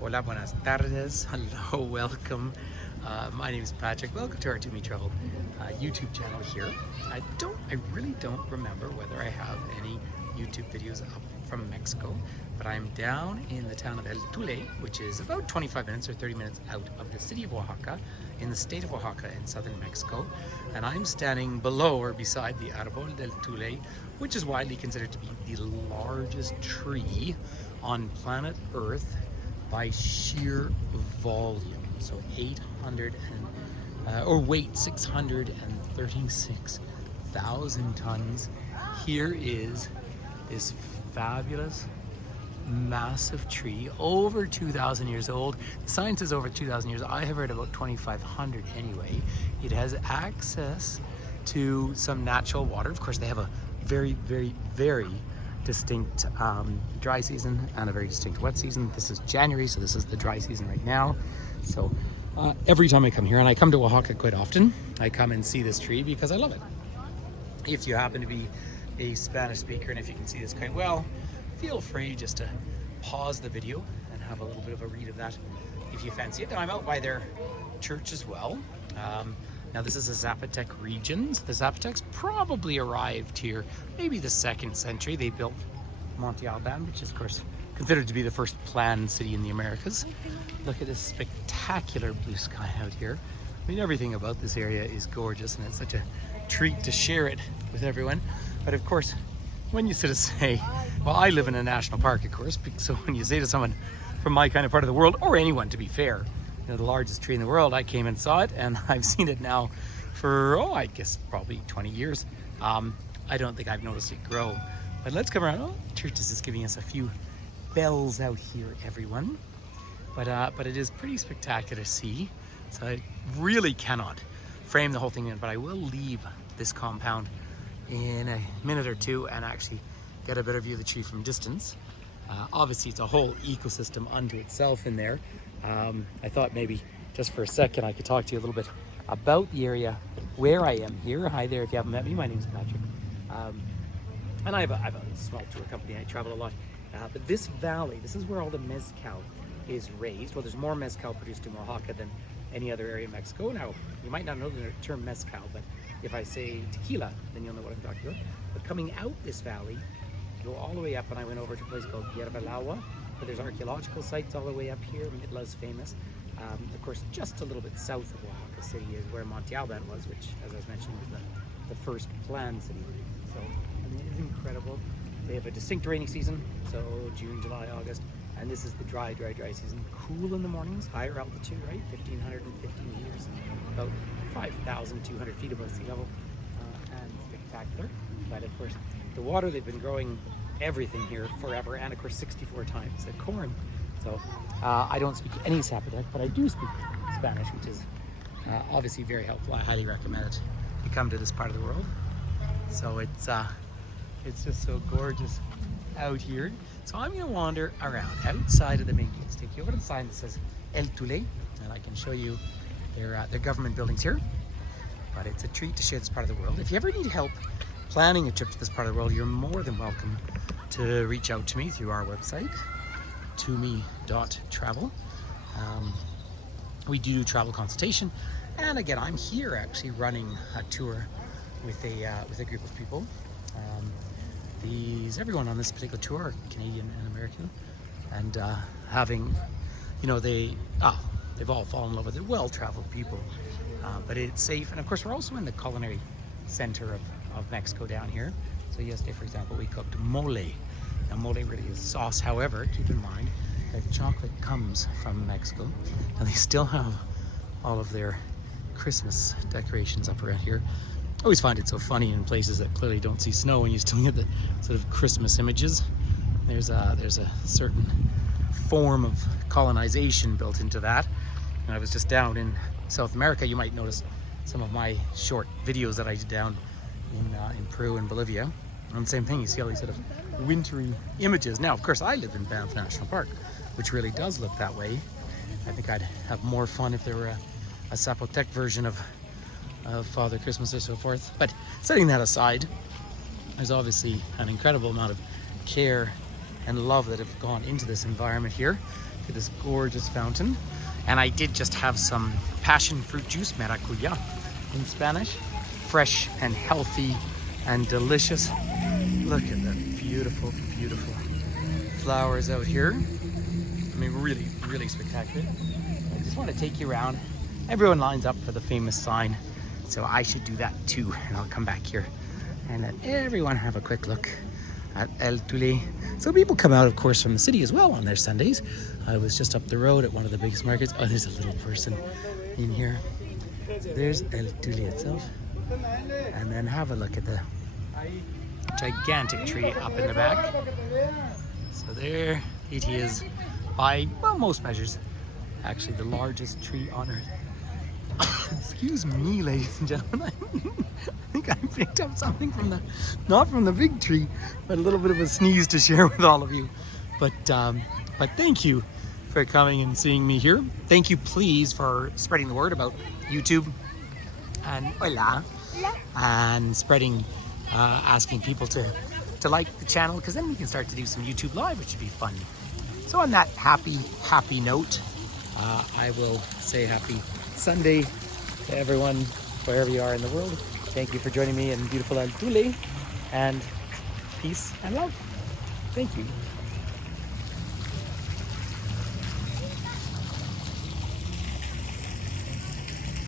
Hola, buenas tardes. Hello, welcome. My name is Patrick. Welcome to our To Me Travel YouTube channel here. I really don't remember whether I have any YouTube videos up from Mexico, but I'm down in the town of Tule, which is about 25 minutes or 30 minutes out of the city of Oaxaca, in the state of Oaxaca in southern Mexico. And I'm standing below or beside the Árbol del Tule, which is widely considered to be the largest tree on planet Earth by sheer volume. So 636,000 tons. Here is this fabulous, massive tree, over 2,000 years old. Science is over 2,000 years. I have heard about 2,500 anyway. It has access to some natural water. Of course, they have a very, very, very distinct dry season and a very distinct wet season. This is January, so this is the dry season right now. So every time I come here, and I come to Oaxaca quite often, I come and see this tree because I love it. If you happen to be a Spanish speaker and if you can see this quite well, feel free just to pause the video and have a little bit of a read of that if you fancy it. Now, I'm out by their church as well. Now this is a Zapotec region. So the Zapotecs probably arrived here maybe the 2nd century. They built Monte Alban, which is of course considered to be the first planned city in the Americas. Look at this spectacular blue sky out here. I mean, everything about this area is gorgeous, and it's such a treat to share it with everyone. But of course, when you sort of say, well, I live in a national park, of course, so when you say to someone from my kind of part of the world, or anyone to be fair, you know, the largest tree in the world, I came and saw it, and I've seen it now for, I guess probably 20 years. I don't think I've noticed it grow. But let's come around. Oh, the church is just giving us a few bells out here, everyone. But it is pretty spectacular to see. So I really cannot frame the whole thing in, but I will leave this compound in a minute or two and actually get a better view of the tree from distance. Obviously, it's a whole ecosystem unto itself in there. I thought maybe just for a second I could talk to you a little bit about the area where I am here. Hi there, if you haven't met me, my name is Patrick. And I have a small tour company. I travel a lot. But this valley, this is where all the mezcal is raised. Well, there's more mezcal produced in Oaxaca than any other area in Mexico. Now, you might not know the term mezcal, but if I say tequila, then you'll know what I'm talking about. But coming out this valley, you go all the way up, and I went over to a place called Yerbalagua, where there's archaeological sites all the way up here. Mitla's famous. Of course, just a little bit south of Oaxaca City is where Monte Alban was, which, as I was mentioning, was the first planned city. So, I mean, it is incredible. They have a distinct rainy season, so June, July, August, and this is the dry season. Cool in the mornings, higher altitude, right? 1,550 meters, about 5,200 feet above sea level, and spectacular. But of course, the water, they've been growing everything here forever, and of course 64 times the corn. So I don't speak any Zapotec, but I do speak Spanish, which is obviously very helpful. I highly recommend it. You come to this part of the world. So it's just so gorgeous out here. So I'm going to wander around outside of the main gates. Take you over to the sign that says El Tule, and I can show you their government buildings here. But it's a treat to share this part of the world. If you ever need help planning a trip to this part of the world, you're more than welcome to reach out to me through our website, tome.travel. We do travel consultation, and again, I'm here actually running a tour with a group of people. Everyone on this particular tour are Canadian and American, and having, you know, they've all fallen in love with it. Well-traveled people, but it's safe. And of course, we're also in the culinary center of Mexico down here. So yesterday, for example, we cooked mole. Now, mole really is sauce. However, keep in mind that chocolate comes from Mexico, and they still have all of their Christmas decorations up around here. I always find it so funny in places that clearly don't see snow, and you still get the sort of Christmas images. There's a certain form of colonization built into that. And I was just down in South America. You might notice some of my short videos that I did down in Peru and Bolivia. And same thing, you see all these sort of wintry images. Now, of course, I live in Banff National Park, which really does look that way. I think I'd have more fun if there were a Zapotec version of Father Christmas or so forth. But setting that aside, there's obviously an incredible amount of care and love that have gone into this environment here. at this gorgeous fountain. And I did just have some passion fruit juice, maracuya in Spanish. Fresh and healthy and delicious. Look at that beautiful, beautiful flowers out here. I mean, really, really spectacular. I just want to take you around. Everyone lines up for the famous sign. So I should do that too. And I'll come back here and let everyone have a quick look at El Tule. So people come out, of course, from the city as well on their Sundays. I was just up the road at one of the biggest markets. Oh, there's a little person in here. So there's El Tule itself. And then have a look at the gigantic tree up in the back. So there it is, by, well, most measures, actually the largest tree on earth. Excuse me, ladies and gentlemen. I think I picked up something from the, not from the big tree, but a little bit of a sneeze to share with all of you. But thank you for coming and seeing me here. Thank you, please, for spreading the word about YouTube and hola, and spreading, asking people to like the channel, because then we can start to do some YouTube live, which would be fun. So on that happy note, I will say happy Sunday to everyone, wherever you are in the world. Thank you for joining me in beautiful El Tule, and peace and love. Thank you.